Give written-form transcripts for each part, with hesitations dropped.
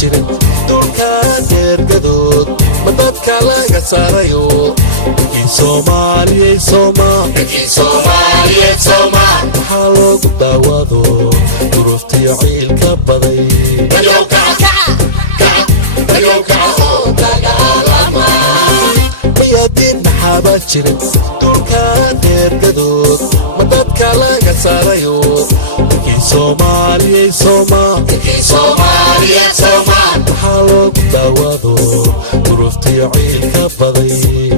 jirin dhulka deergadood madadka laga saarayo Soomaaliyeed waxaa loogu daawado duruuftiyo ciilka baday miyadiin maxaaba jirin dhulka deergadood madadka laga saarayo Soomaaliyeed waxaa loogu daawado duruuftiyo ciilka baday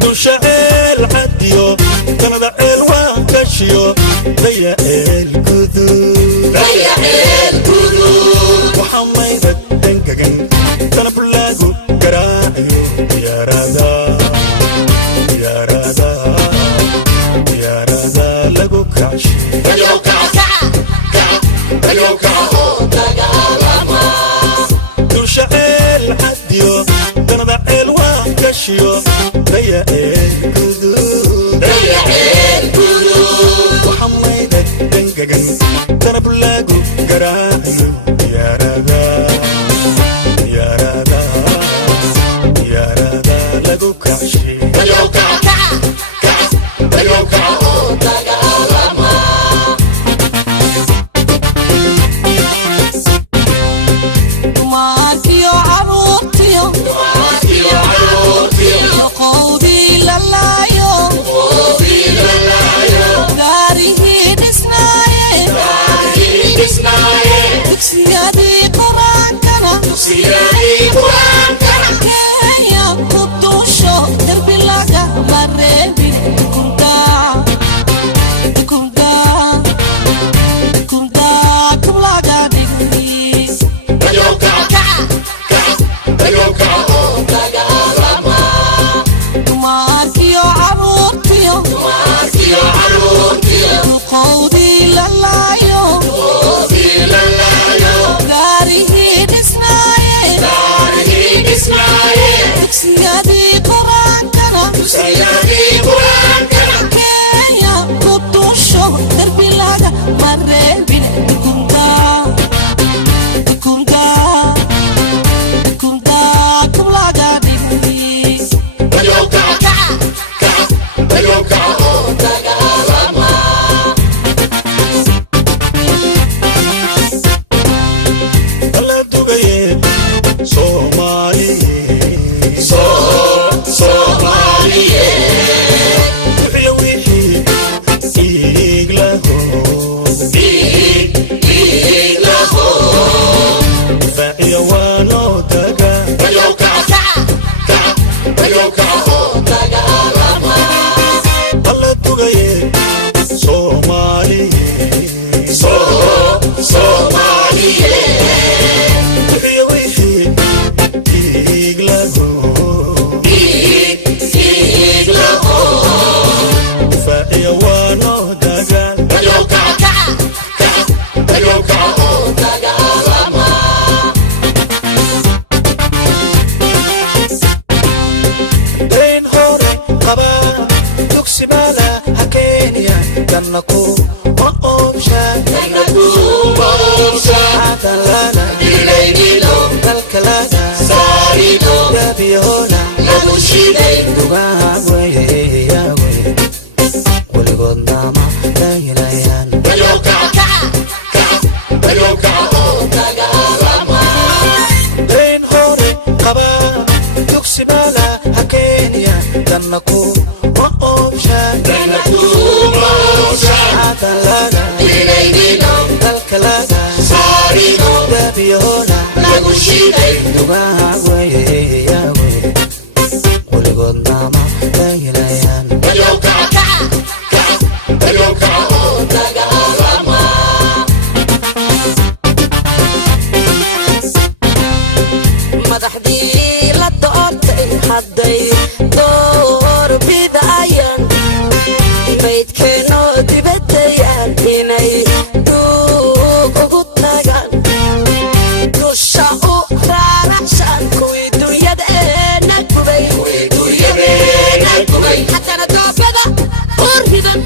دشعل عديو كندا الوان كشيو ضيع الكذوب محمد الدنقن كان بلاقو قراعيو يا رادا لقو كعشي دشعل عديو كندا الوان كشيو ضيع الكذوب محمد الدنقن كان بلاقو قراعيو يا رادا لقو كعشي danaku ma oobshaan haatan laga dalkalaga dabiyoona dugaha weyawe weligoodna ma dahilayaan madaxdii la doortay hadday door bidayaan maydkeenoo dibadayaan inay duug ugu tagaan dusha u raaracsan kuwii dunyadeena gubay haddana doobada u ridan